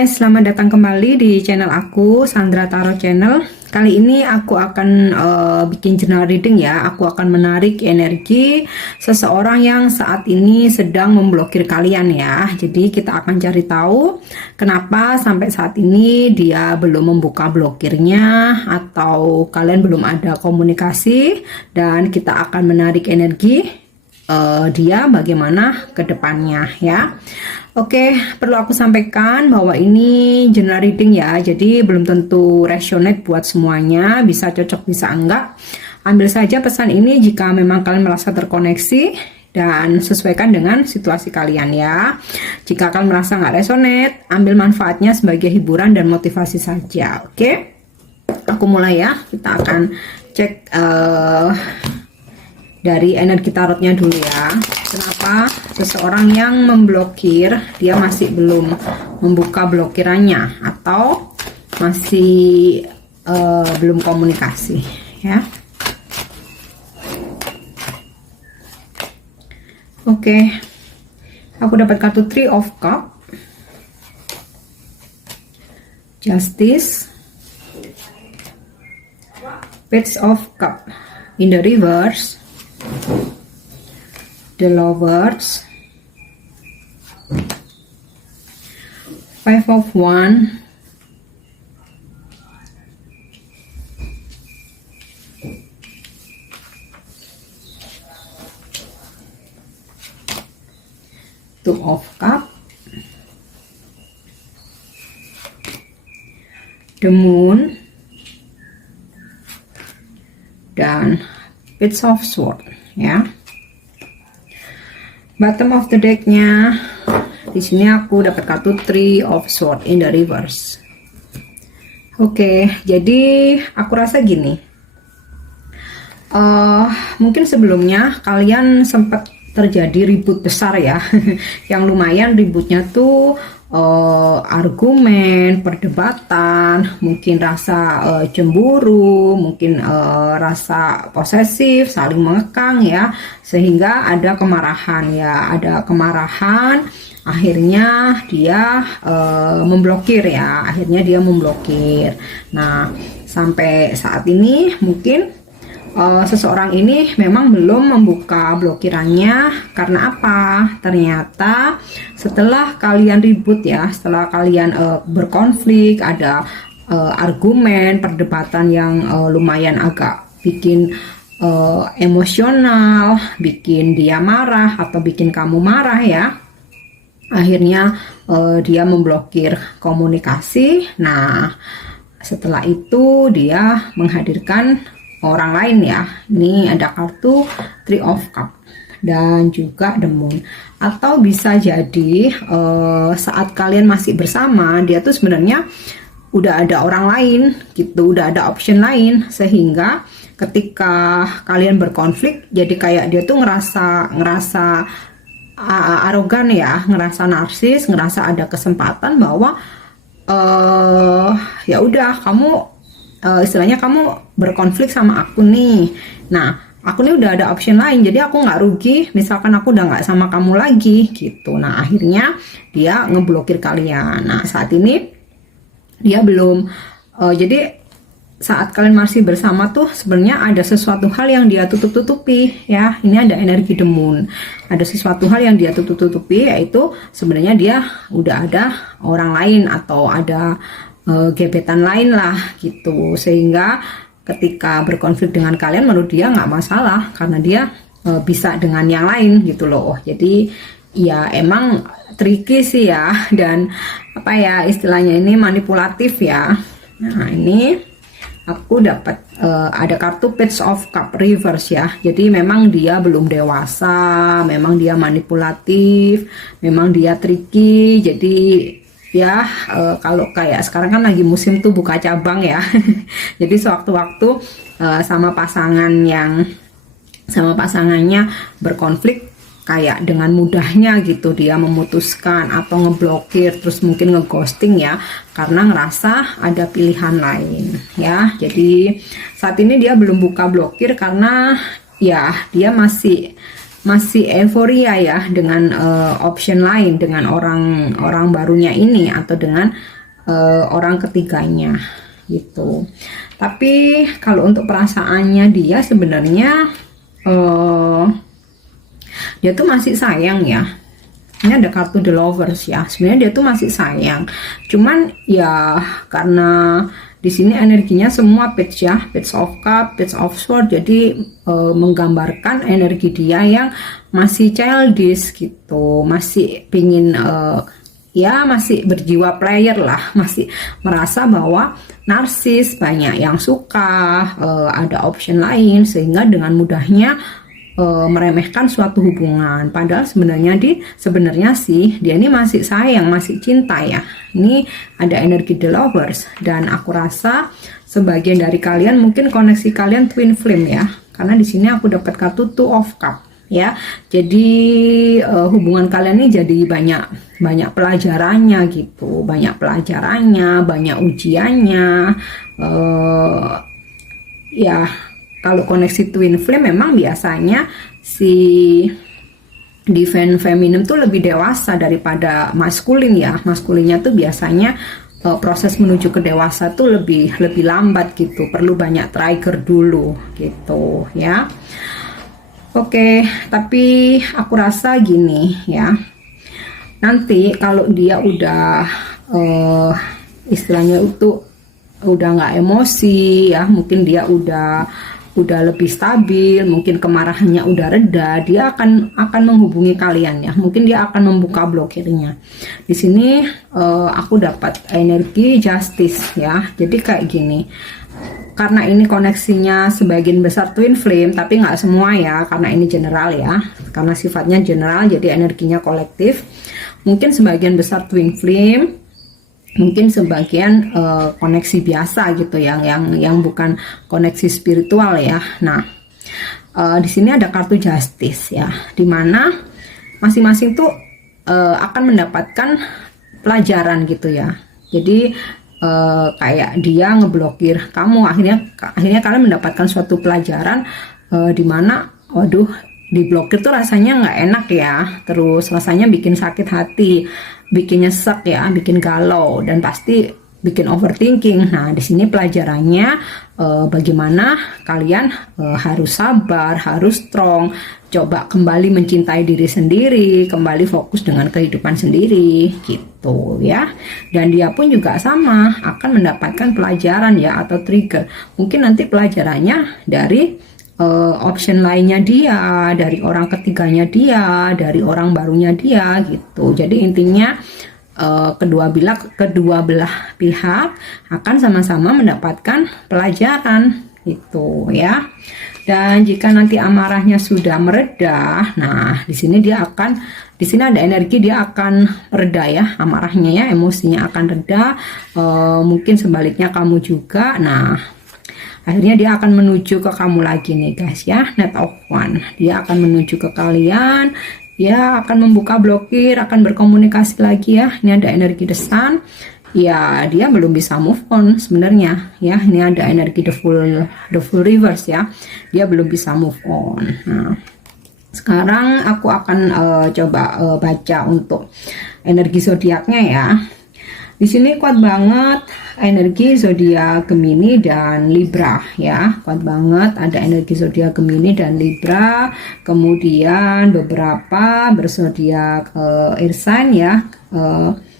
guys, selamat datang kembali di channel aku, Sandra Tarot Channel. Kali ini aku akan bikin general reading ya. Aku akan menarik energi seseorang yang saat ini sedang memblokir kalian ya. Jadi kita akan cari tahu kenapa sampai saat ini dia belum membuka blokirnya, atau kalian belum ada komunikasi, dan kita akan menarik energi dia bagaimana ke depannya ya. Oke, perlu aku sampaikan bahwa ini general reading ya, jadi belum tentu resonate buat semuanya, bisa cocok bisa enggak. Ambil saja pesan ini jika memang kalian merasa terkoneksi dan sesuaikan dengan situasi kalian ya. Jika kalian merasa nggak resonate, ambil manfaatnya sebagai hiburan dan motivasi saja. Oke, aku mulai ya. Kita akan cek dari energi tarotnya dulu ya. Kenapa seseorang yang memblokir dia masih belum membuka blokirannya, atau masih belum komunikasi ya. Oke, aku dapat kartu Three of Cups, Justice, Page of Cups in the reverse, the Lovers, Five of Wands, Two of Cups, the Moon, dan Page of Swords ya. Bottom of the decknya, di sini aku dapat kartu Three of Swords in the reverse. Oke, jadi aku rasa gini, mungkin sebelumnya kalian sempat terjadi ribut besar ya, yang lumayan ributnya tuh argumen, perdebatan, mungkin rasa cemburu, mungkin rasa posesif, saling mengekang ya, sehingga ada kemarahan ya, ada kemarahan, akhirnya dia memblokir ya, akhirnya dia memblokir. Nah, sampai saat ini mungkin seseorang ini memang belum membuka blokirannya. Karena apa? Ternyata setelah kalian ribut ya, setelah kalian berkonflik, ada argumen, perdebatan yang lumayan agak bikin emosional, bikin dia marah atau bikin kamu marah ya, akhirnya dia memblokir komunikasi. Nah, setelah itu dia menghadirkan orang lain ya. Ini ada kartu Three of Cups dan juga The Moon. Atau bisa jadi saat kalian masih bersama, dia tuh sebenarnya udah ada orang lain gitu, udah ada option lain, sehingga ketika kalian berkonflik jadi kayak dia tuh ngerasa arogan ya, ngerasa narsis, ngerasa ada kesempatan bahwa ya udah kamu istilahnya kamu berkonflik sama aku nih. Nah, aku nih udah ada option lain, jadi aku nggak rugi. Misalkan aku udah nggak sama kamu lagi gitu. Nah, akhirnya dia ngeblokir kalian. Nah, saat ini dia belum. Jadi saat kalian masih bersama tuh sebenarnya ada sesuatu hal yang dia tutup-tutupi ya. Ini ada energi The Moon. Ada sesuatu hal yang dia tutup-tutupi, yaitu sebenarnya dia udah ada orang lain atau ada gebetan lain lah gitu, sehingga ketika berkonflik dengan kalian menurut dia nggak masalah karena dia bisa dengan yang lain gitu loh. Jadi ya emang tricky sih ya, dan apa ya istilahnya ini manipulatif ya. Nah, ini aku dapat ada kartu Page of Cups reverse ya. Jadi memang dia belum dewasa, memang dia manipulatif, memang dia tricky. Jadi ya kalau kayak sekarang kan lagi musim tuh buka cabang ya. Jadi sewaktu-waktu sama pasangannya berkonflik, kayak dengan mudahnya gitu dia memutuskan atau ngeblokir, terus mungkin ngeghosting ya, karena ngerasa ada pilihan lain ya. Jadi saat ini dia belum buka blokir karena ya dia masih masih euforia ya dengan option lain, dengan orang barunya ini atau dengan orang ketiganya gitu. Tapi kalau untuk perasaannya dia sebenarnya dia tuh masih sayang ya. Ini ada kartu The Lovers ya. Sebenarnya dia tuh masih sayang. Cuman ya karena di sini energinya semua page ya, page of cup, page of sword. Jadi menggambarkan energi dia yang masih childish gitu, masih pingin ya masih berjiwa player lah, masih merasa bahwa narsis, banyak yang suka, ada option lain sehingga dengan mudahnya meremehkan suatu hubungan. Padahal sebenarnya sih dia ini masih sayang, masih cinta ya. Ini ada energi The Lovers dan aku rasa sebagian dari kalian mungkin koneksi kalian twin flame ya. Karena di sini aku dapat kartu Two of Cup ya. Jadi hubungan kalian ini jadi banyak pelajarannya gitu, banyak pelajarannya, banyak ujiannya. Ya kalau koneksi twin flame memang biasanya si divine feminine tuh lebih dewasa daripada maskulin ya. Maskulinnya tuh biasanya proses menuju ke dewasa tuh lebih lambat gitu, perlu banyak trigger dulu gitu ya. Oke, tapi aku rasa gini ya, nanti kalau dia udah istilahnya itu udah nggak emosi ya, mungkin dia udah lebih stabil, mungkin kemarahannya udah reda, dia akan menghubungi kalian ya. Mungkin dia akan membuka blokirnya. Di sini aku dapat energi justice ya. Jadi kayak gini. Karena ini koneksinya sebagian besar twin flame, tapi nggak semua ya, karena ini general ya. Karena sifatnya general, jadi energinya kolektif. Mungkin sebagian besar twin flame, mungkin sebagian koneksi biasa gitu yang bukan koneksi spiritual ya. Nah di sini ada kartu justice ya, dimana masing-masing tuh akan mendapatkan pelajaran gitu ya. Jadi kayak dia ngeblokir kamu, akhirnya kalian mendapatkan suatu pelajaran dimana waduh, diblokir tuh rasanya nggak enak ya, terus rasanya bikin sakit hati, bikin nyesek ya, bikin galau, dan pasti bikin overthinking. Nah di sini pelajarannya bagaimana kalian harus sabar, harus strong, coba kembali mencintai diri sendiri, kembali fokus dengan kehidupan sendiri gitu ya. Dan dia pun juga sama akan mendapatkan pelajaran ya, atau trigger. Mungkin nanti pelajarannya dari option lainnya dia, dari orang ketiganya dia, dari orang barunya dia gitu. Jadi intinya kedua belah pihak akan sama-sama mendapatkan pelajaran gitu ya. Dan jika nanti amarahnya sudah mereda, nah di sini ada energi dia akan reda ya, amarahnya ya, emosinya akan reda. Mungkin sebaliknya kamu juga. Nah akhirnya dia akan menuju ke kamu lagi nih guys ya, Knight of Wands. Dia akan menuju ke kalian, dia akan membuka blokir, akan berkomunikasi lagi ya. Ini ada energi The Sun ya, dia belum bisa move on sebenarnya ya. Ini ada energi the full reverse ya, dia belum bisa move on. Nah sekarang aku akan coba baca untuk energi zodiaknya ya. Di sini kuat banget energi zodiak Gemini dan Libra ya, kuat banget ada energi zodiak Gemini dan Libra. Kemudian beberapa berzodiak air sign ya.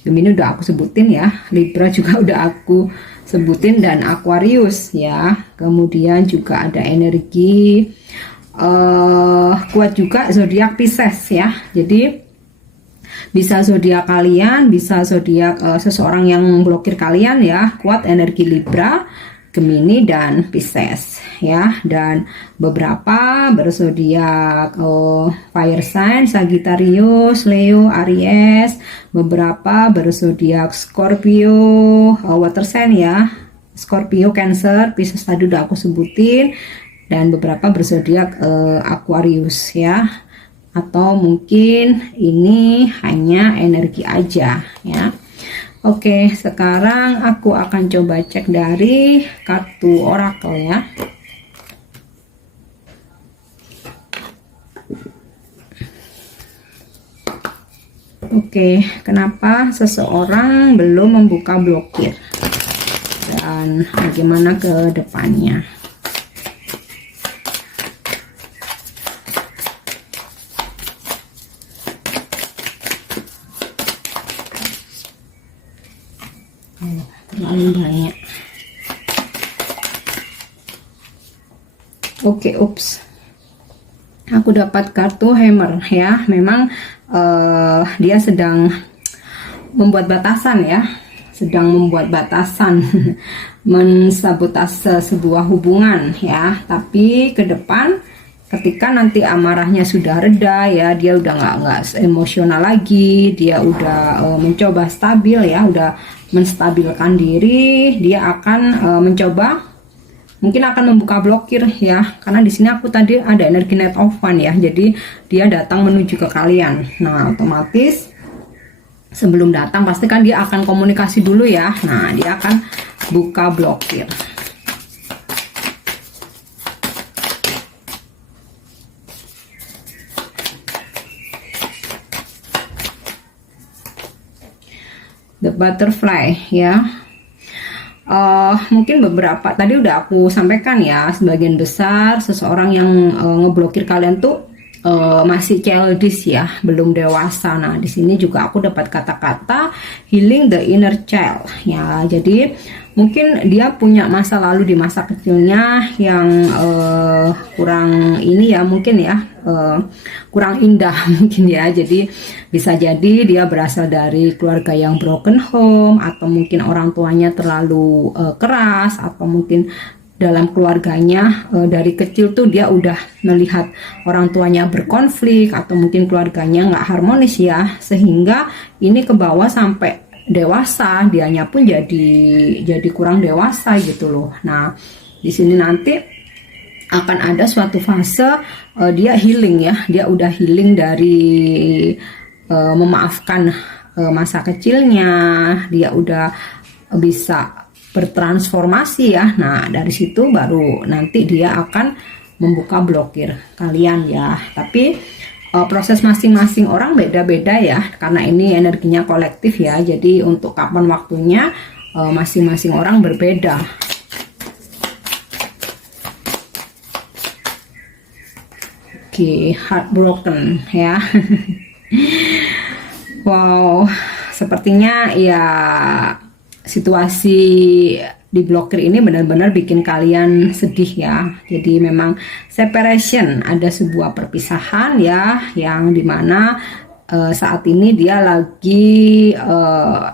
Gemini udah aku sebutin ya, Libra juga udah aku sebutin, dan Aquarius ya. Kemudian juga ada energi kuat juga zodiak Pisces ya. Jadi bisa zodiak kalian, bisa zodiak seseorang yang blokir kalian ya, kuat energi Libra, Gemini dan Pisces ya. Dan beberapa berzodiak fire sign, Sagittarius, Leo, Aries. Beberapa berzodiak Scorpio, water sign ya, Scorpio, Cancer, Pisces tadi udah aku sebutin. Dan beberapa berzodiak Aquarius ya. Atau mungkin ini hanya energi aja ya. Oke, sekarang aku akan coba cek dari kartu oracle ya. Oke, kenapa seseorang belum membuka blokir dan bagaimana ke depannya? Terlalu banyak. Oke, ups. Aku dapat kartu hammer ya. Memang dia sedang membuat batasan ya. Sedang membuat batasan mensabotase sebuah hubungan ya. Tapi ke depan ketika nanti amarahnya sudah reda ya, dia udah nggak emosional lagi, dia udah mencoba stabil ya, udah menstabilkan diri, dia akan mencoba, mungkin akan membuka blokir ya, karena di sini aku tadi ada energi Knight of Wands ya, jadi dia datang menuju ke kalian. Nah, otomatis sebelum datang pasti kan dia akan komunikasi dulu ya. Nah, dia akan buka blokir. The butterfly ya. Mungkin beberapa tadi udah aku sampaikan ya, sebagian besar seseorang yang ngeblokir kalian tuh masih childish ya, belum dewasa. Nah, di sini juga aku dapat kata-kata healing the inner child ya. Jadi mungkin dia punya masa lalu di masa kecilnya yang kurang ini ya, mungkin ya kurang indah mungkin ya. Jadi bisa jadi dia berasal dari keluarga yang broken home, atau mungkin orang tuanya terlalu keras, atau mungkin dalam keluarganya dari kecil tuh dia udah melihat orang tuanya berkonflik, atau mungkin keluarganya nggak harmonis ya, sehingga ini ke bawah sampai dewasa, dianya pun jadi kurang dewasa gitu loh. Nah, di sini nanti akan ada suatu fase dia healing ya, dia udah healing dari memaafkan masa kecilnya, dia udah bisa bertransformasi ya. Nah, dari situ baru nanti dia akan membuka blokir kalian ya. Tapi proses masing-masing orang beda-beda ya, karena ini energinya kolektif ya. Jadi untuk kapan waktunya masing-masing orang berbeda. Oke, heartbroken ya. Wow, sepertinya ya situasi di blokir ini benar-benar bikin kalian sedih ya. Jadi memang separation, ada sebuah perpisahan ya, yang dimana saat ini dia lagi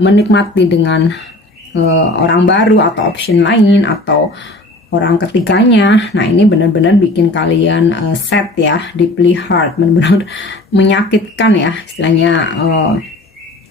menikmati dengan orang baru atau option lain atau orang ketiganya. Nah, ini benar-benar bikin kalian sad ya, deeply hurt, benar-benar menyakitkan ya, istilahnya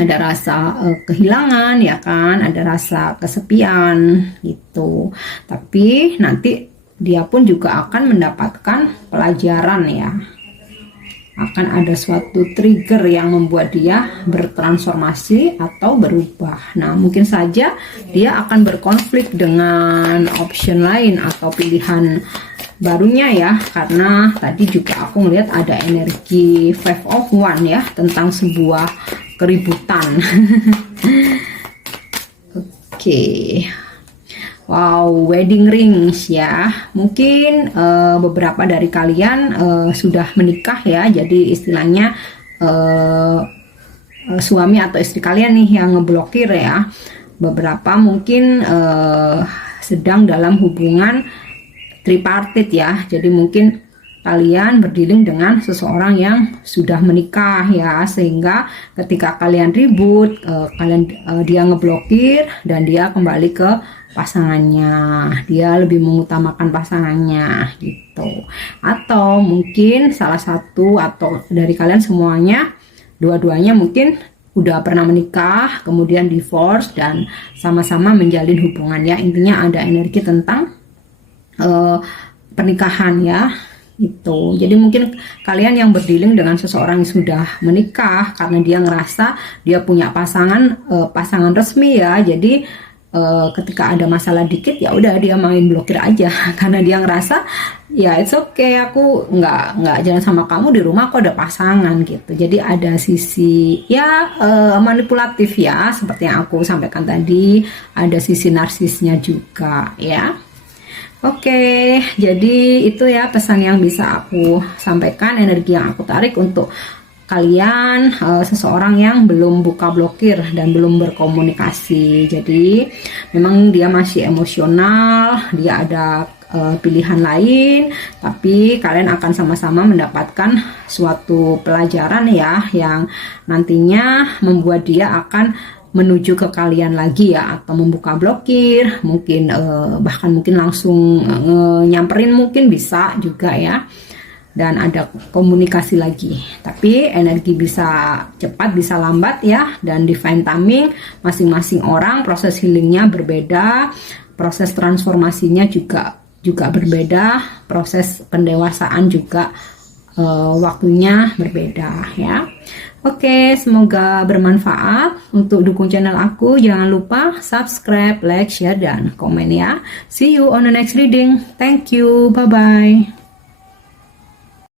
ada rasa kehilangan ya kan, ada rasa kesepian gitu. Tapi nanti dia pun juga akan mendapatkan pelajaran ya, akan ada suatu trigger yang membuat dia bertransformasi atau berubah. Nah, mungkin saja dia akan berkonflik dengan option lain atau pilihan barunya ya, karena tadi juga aku ngelihat ada energi Five of Wands ya, tentang sebuah keributan. Oke. Wow, wedding rings ya. Mungkin beberapa dari kalian sudah menikah ya. Jadi istilahnya suami atau istri kalian nih yang ngeblokir ya. Beberapa mungkin sedang dalam hubungan tripartite ya. Jadi mungkin kalian berdealing dengan seseorang yang sudah menikah ya, sehingga ketika kalian ribut, dia ngeblokir dan dia kembali ke pasangannya, dia lebih mengutamakan pasangannya gitu. Atau mungkin salah satu atau dari kalian semuanya, dua-duanya mungkin udah pernah menikah, kemudian divorce dan sama-sama menjalin hubungan ya. Intinya ada energi tentang pernikahan ya. Itu. Jadi mungkin kalian yang berdealing dengan seseorang yang sudah menikah karena dia ngerasa dia punya pasangan resmi ya. Jadi ketika ada masalah dikit ya udah dia main blokir aja karena dia ngerasa ya it's okay, aku nggak jalan sama kamu, di rumah aku ada pasangan gitu. Jadi ada sisi ya manipulatif ya, seperti yang aku sampaikan tadi, ada sisi narsisnya juga ya. Oke, jadi itu ya pesan yang bisa aku sampaikan, energi yang aku tarik untuk kalian, seseorang yang belum buka blokir dan belum berkomunikasi. Jadi memang dia masih emosional, dia ada pilihan lain, tapi kalian akan sama-sama mendapatkan suatu pelajaran ya, yang nantinya membuat dia akan menuju ke kalian lagi ya, atau membuka blokir, mungkin bahkan mungkin langsung nyamperin, mungkin bisa juga ya, dan ada komunikasi lagi. Tapi energi bisa cepat bisa lambat ya, dan divine timing masing-masing orang, proses healingnya berbeda, proses transformasinya juga berbeda, proses pendewasaan juga waktunya berbeda ya. Oke, semoga bermanfaat. Untuk dukung channel aku, jangan lupa subscribe, like, share, dan komen ya. See you on the next reading. Thank you, bye bye.